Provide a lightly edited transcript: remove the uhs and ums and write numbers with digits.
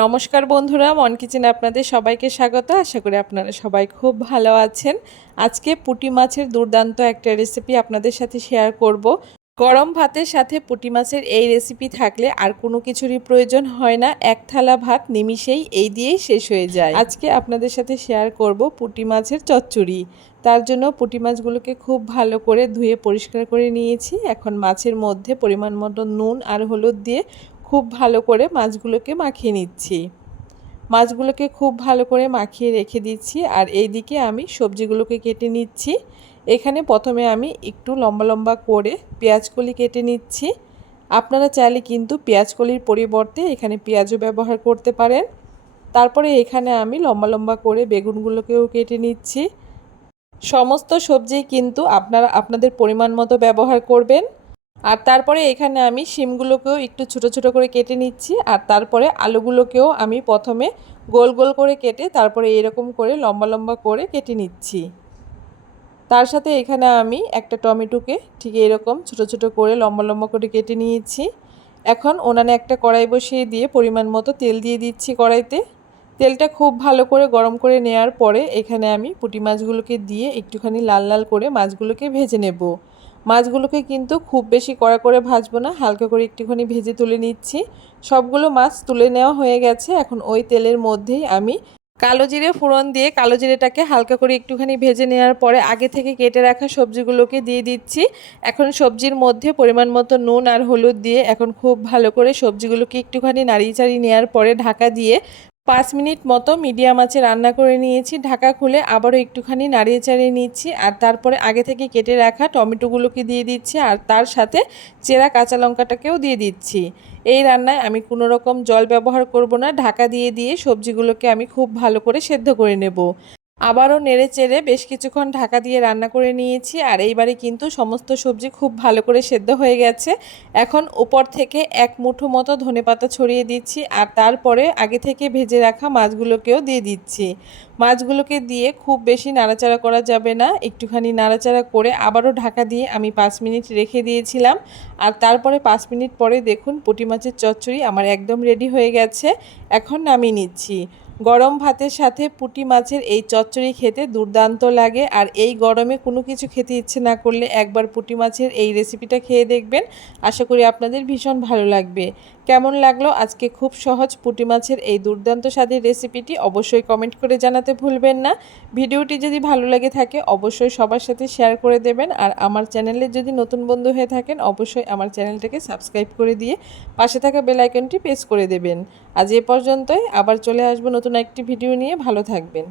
নমস্কার বন্ধুরা, মন কিচেনে আপনাদের সবাইকে স্বাগত। আশা করি আপনারা সবাই খুব ভালো আছেন। আজকে পুঁটি মাছের দুর্দান্ত একটা রেসিপি আপনাদের সাথে শেয়ার করব। গরম ভাতের সাথে পুঁটি মাছের এই রেসিপি থাকলে আর কোনো কিছুরই প্রয়োজন হয় না। এক থালা ভাত নিমিষেই এই দিয়েই শেষ হয়ে যায়। আজকে আপনাদের সাথে শেয়ার করব পুঁটি মাছের চচ্চড়ি। তার জন্য পুঁটি মাছগুলোকে খুব ভালো করে ধুয়ে পরিষ্কার করে নিয়েছি। এখন মাছের মধ্যে পরিমাণ মতো নুন আর হলুদ দিয়ে খুব ভালো করে মাছগুলোকে মাখিয়ে নিচ্ছি। মাছগুলোকে খুব ভালো করে মাখিয়ে রেখে দিচ্ছি। আর এইদিকে আমি সবজিগুলোকে কেটে নিচ্ছি। এখানে প্রথমে আমি একটু লম্বা লম্বা করে পেঁয়াজকলি কেটে নিচ্ছি। আপনারা চাইলে কিন্তু পেঁয়াজকলির পরিবর্তে এখানে পেঁয়াজও ব্যবহার করতে পারেন। তারপরে এখানে আমি লম্বা লম্বা করে বেগুনগুলোকেও কেটে নিচ্ছি। সমস্ত সবজি কিন্তু আপনারা আপনাদের পরিমাণ মতো ব্যবহার করবেন। আর তারপরে এখানে আমি শিমগুলোকেও একটু ছোট ছোট করে কেটে নিচ্ছি। আর তারপরে আলুগুলোকেও আমি প্রথমে গোল গোল করে কেটে তারপরে এরকম করে লম্বা লম্বা করে কেটে নিচ্ছি। তার সাথে এখানে আমি একটা টমেটোকে ঠিক এরকম ছোট ছোট করে লম্বা লম্বা করে কেটে নিয়েছি। এখন উনানে একটা কড়াই বসিয়ে দিয়ে পরিমাণ মতো তেল দিয়ে দিচ্ছি কড়াইতে। তেলটা খুব ভালো করে গরম করে নেওয়ার পরে এখানে আমি পুঁটি মাছগুলোকে দিয়ে একটুখানি লাল লাল করে মাছগুলোকে ভেজে নেব। মাছগুলোকে কিন্তু খুব বেশি কড়া করে ভাজবো না, হালকা করে একটুখানি ভেজে তুলে নিচ্ছি। সবগুলো মাছ তুলে নেওয়া হয়ে গেছে। এখন ওই তেলের মধ্যেই আমি কালো জিরে ফোড়ন দিয়ে কালো জিরেটাকে হালকা করে একটুখানি ভেজে নেওয়ার পরে আগে থেকে কেটে রাখা সবজিগুলোকে দিয়ে দিচ্ছি। এখন সবজির মধ্যে পরিমাণ মতো নুন আর হলুদ দিয়ে এখন খুব ভালো করে সবজিগুলোকে একটুখানি নাড়িয়ে চাড়িয়ে নেওয়ার পরে ঢাকা দিয়ে 5 মিনিট মতো মিডিয়াম আঁচে রান্না করে নিয়েছি। ঢাকা খুলে আবারও একটুখানি নাড়িয়ে চাড়িয়ে নিচ্ছি। আর তারপরে আগে থেকে কেটে রাখা টমেটোগুলোকে দিয়ে দিচ্ছি। আর তার সাথে চেরা কাঁচা লঙ্কাটাকেও দিয়ে দিচ্ছি। এই রান্নায় আমি কোনো রকম জল ব্যবহার করব না। ঢাকা দিয়ে দিয়ে সবজিগুলোকে আমি খুব ভালো করে সেদ্ধ করে নেব। আবারও নেড়ে চেড়ে বেশ কিছুক্ষণ ঢাকা দিয়ে রান্না করে নিয়েছি। আর এইবারে কিন্তু সমস্ত সবজি খুব ভালো করে সেদ্ধ হয়ে গেছে। এখন উপর থেকে এক মুঠো মতো ধনেপাতা ছড়িয়ে দিচ্ছি। আর তারপরে আগে থেকে ভেজে রাখা মাছগুলোকেও দিয়ে দিচ্ছি। মাছগুলোকে দিয়ে খুব বেশি নাড়াচাড়া করা যাবে না, একটুখানি নাড়াচাড়া করে আবারও ঢাকা দিয়ে আমি 5 মিনিট রেখে দিয়েছিলাম। আর তারপরে 5 মিনিট পরে দেখুন পুঁটি মাছের চচ্চড়ি আমার একদম রেডি হয়ে গেছে। এখন নামিয়ে নিচ্ছি। গরম ভাতের সাথে পুঁটি মাছের এই চচ্চড়ি খেতে দুর্দান্ত লাগে। আর এই গরমে কোনো কিছু খেতে ইচ্ছে না করলে একবার পুঁটি মাছের এই রেসিপিটা খেয়ে দেখবেন। আশা করি আপনাদের ভীষণ ভালো লাগবে। কেমন লাগলো আজকে খুব সহজ পুঁটি মাছের এই দুর্দান্ত স্বাদের রেসিপিটি অবশ্যই কমেন্ট করে জানাতে ভুলবেন না। ভিডিওটি যদি ভালো লাগে থাকে অবশ্যই সবার সাথে শেয়ার করে দেবেন। আর আমার চ্যানেলে যদি নতুন বন্ধু হয়ে থাকেন অবশ্যই আমার চ্যানেলটাকে সাবস্ক্রাইব করে দিয়ে পাশে থাকা বেল আইকনটি প্রেস করে দেবেন। আজ এ পর্যন্তই, আবার চলে আসবো নতুন একটি ভিডিও নিয়ে। ভালো থাকবেন।